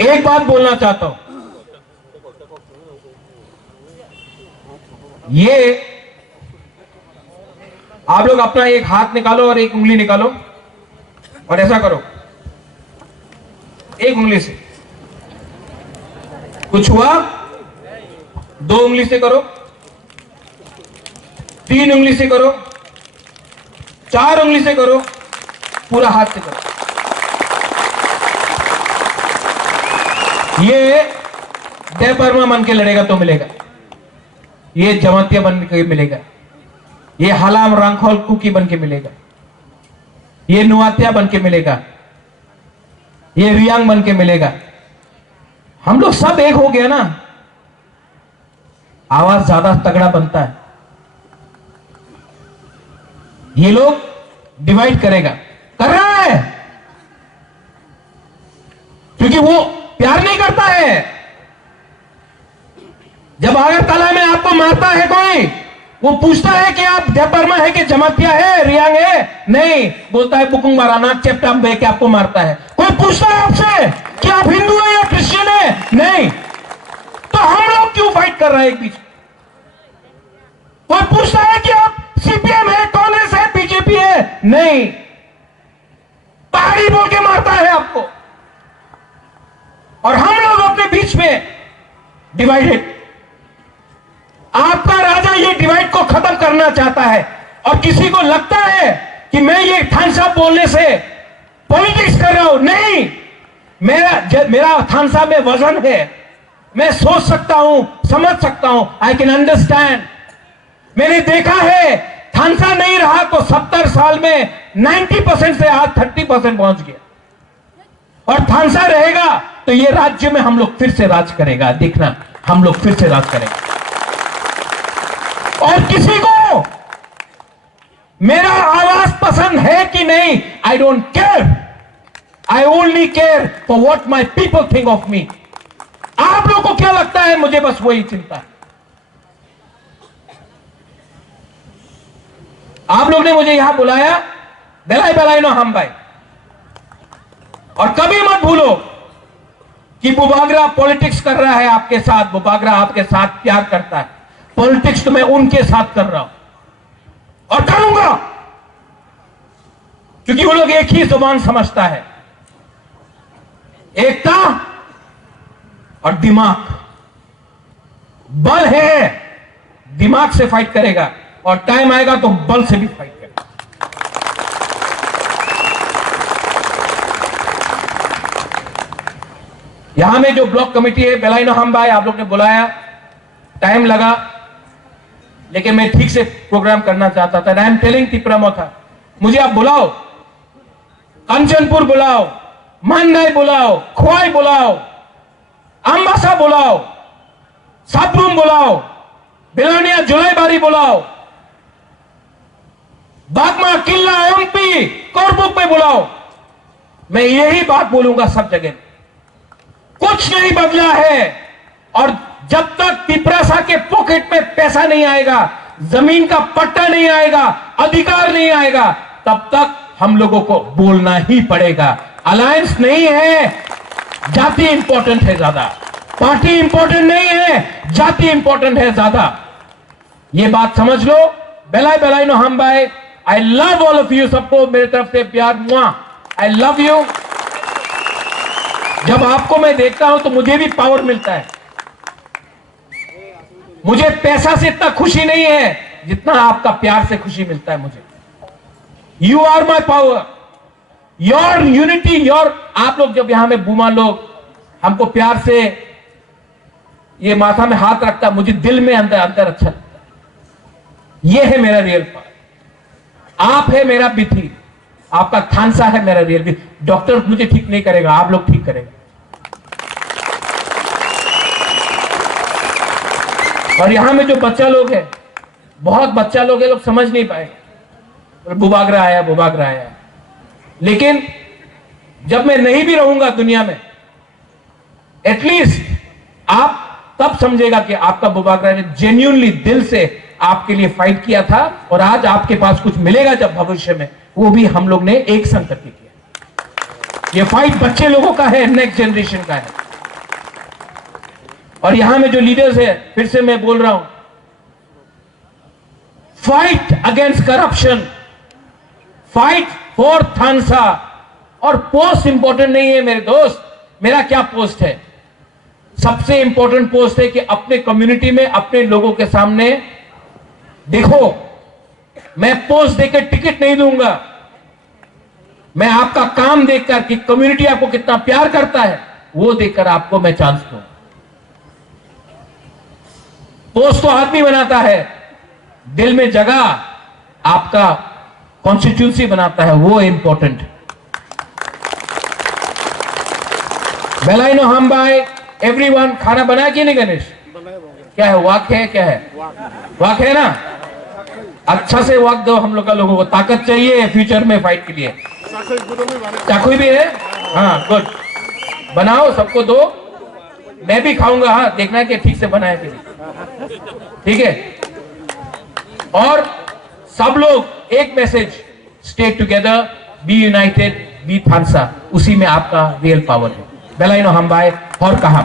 एक बात बोलना चाहता हूं, ये आप लोग अपना एक हाथ निकालो और एक उंगली निकालो और ऐसा करो, एक उंगली से कुछ हुआ, दो उंगली से करो, तीन उंगली से करो, चार उंगली से करो, पूरा हाथ से करो। ये देवबर्मा बन के लड़ेगा तो मिलेगा, ये जमातिया बन के मिलेगा, ये हलाम रंगखोल कुकी बन के मिलेगा, ये नुआतिया बन के मिलेगा, ये रियांग बन के मिलेगा। हम लोग सब एक हो गया ना, आवाज ज्यादा तगड़ा बनता है। ये लोग डिवाइड करेगा, कर रहा है, क्योंकि वो प्यार नहीं करता है। जब अगरतला में आपको मारता है कोई, वो पूछता है कि आप देवबर्मा है कि जमातिया है, रियांग है? नहीं, बोलता है बुकुंग माराना चेप्टा बे के आपको मारता है। कोई पूछता है आपसे कि आप हिंदू है या क्रिश्चियन है? नहीं। तो हम लोग क्यों फाइट कर रहे हैं एक बीच? कोई पूछता है कि आप सीपीएम है, कांग्रेस है, बीजेपी है? नहीं, पहाड़ी बोल के मारता है आपको। और हम लोग अपने बीच में डिवाइडेड। आपका राजा ये डिवाइड को खत्म करना चाहता है, और किसी को लगता है कि मैं ये थानसा बोलने से पॉलिटिक्स कर रहा हूं। नहीं, मेरा थानसा में वजन है, मैं सोच सकता हूं, समझ सकता हूं, आई कैन अंडरस्टैंड। मैंने देखा है, थानसा नहीं रहा तो 70 साल में 90% से आज 30% पहुंच गया, और थानसा रहेगा तो ये राज्य में हम लोग फिर से राज करेगा। देखना, हम लोग फिर से राज करेंगे। और किसी को मेरा आवाज पसंद है कि नहीं, I don't care, I only care for what my people think of me. आप लोगों को क्या लगता है, मुझे बस वही चिंता है। आप लोग ने मुझे यहां बुलाया, बेलाई बेलाई नो हम भाई, और कभी मत भूलो कि बुबागरा पॉलिटिक्स कर रहा है आपके साथ। बुबागरा आपके साथ प्यार करता है, पॉलिटिक्स तो मैं उनके साथ कर रहा हूं और करूंगा, क्योंकि वो लोग एक ही जुबान समझता है, एकता और दिमाग। बल है, दिमाग से फाइट करेगा, और टाइम आएगा तो बल से भी फाइट करेगा। यहां में जो ब्लॉक कमेटी है, बेलाइनो हम भाई, आप लोग ने बुलाया, टाइम लगा, लेकिन मैं ठीक से प्रोग्राम करना चाहता था। आई एम टेलिंग तिपरामो था, मुझे आप बुलाओ, कंचनपुर बुलाओ, मानदाई बुलाओ, खोवाई बुलाओ, अम्बासा बुलाओ, साबरूम बुलाओ, बेलानिया जुलाईबारी बुलाओ, बागमा, किल्ला, एमपी, कोरबुक में बुलाओ। मैं यही बात बोलूंगा सब जगह, कुछ नहीं बदला है। और जब तक पिपरासा के पॉकेट में पैसा नहीं आएगा, जमीन का पट्टा नहीं आएगा, अधिकार नहीं आएगा, तब तक हम लोगों को बोलना ही पड़ेगा। अलायंस नहीं है, जाति इंपॉर्टेंट है ज्यादा, पार्टी इंपॉर्टेंट नहीं है, जाति इंपॉर्टेंट है ज्यादा। ये बात समझ लो। बेलाई बेलाई नो हम भाई, I love all of you, सबको मेरी तरफ से प्यार, मुआ, आई लव यू। जब आपको मैं देखता हूं तो मुझे भी पावर मिलता है। मुझे पैसा से इतना खुशी नहीं है जितना आपका प्यार से खुशी मिलता है मुझे। You are my power, your unity, your. आप लोग जब यहां में बुमा लोग हमको प्यार से ये माथा में हाथ रखता, मुझे दिल में अंदर अंदर अच्छा लगता है। ये है मेरा रियल पावर। आप है मेरा बिथी, आपका थानसा है मेरा रियल बिथी। डॉक्टर मुझे ठीक नहीं करेगा, आप लोग ठीक करेंगे। और यहां में जो बच्चा लोग है, बहुत बच्चा लोग है, लोग समझ नहीं पाए, बुबागरा आया, बुबागरा आया। लेकिन जब मैं नहीं भी रहूंगा दुनिया में, एटलीस्ट आप तब समझेगा कि आपका बुबागरा ने जेन्युइनली दिल से आपके लिए फाइट किया था, और आज आपके पास कुछ मिलेगा जब भविष्य में, वो भी हम लोग ने एक संग करके किया। ये फाइट बच्चे लोगों का है, नेक्स्ट जनरेशन का है। और यहां में जो लीडर्स है, फिर से मैं बोल रहा हूं, fight against corruption, fight for थानसा। और पोस्ट इंपॉर्टेंट नहीं है मेरे दोस्त, मेरा क्या पोस्ट है? सबसे इंपॉर्टेंट पोस्ट है कि अपने कम्युनिटी में अपने लोगों के सामने देखो, मैं पोस्ट देकर टिकट नहीं दूंगा, मैं आपका काम देखकर कि कम्युनिटी आपको कितना प्यार करता है वो देखकर आपको मैं चांस दूं। पोस्ट तो आदमी बनाता है, दिल में जगह आपका कॉन्स्टिट्यूंसी बनाता है, वो इंपॉर्टेंट। बेलाइनो हम भाई एवरीवन, खाना बनाया कि नहीं गणेश? क्या है, वाक है? क्या है, वाक है ना? अच्छा से वाक दो हम लोग का, लोगों को ताकत चाहिए फ्यूचर में फाइट के लिए। चाकू भी है? हाँ गुड, बनाओ, सबको दो, मैं भी खाऊंगा। हाँ, देखना कि ठीक से बनाया कि नहीं, ठीक है? और सब लोग एक message, stay together, be united, be थानसा, उसी में आपका रियल पावर है। बेलाइनो हम भाई और कहा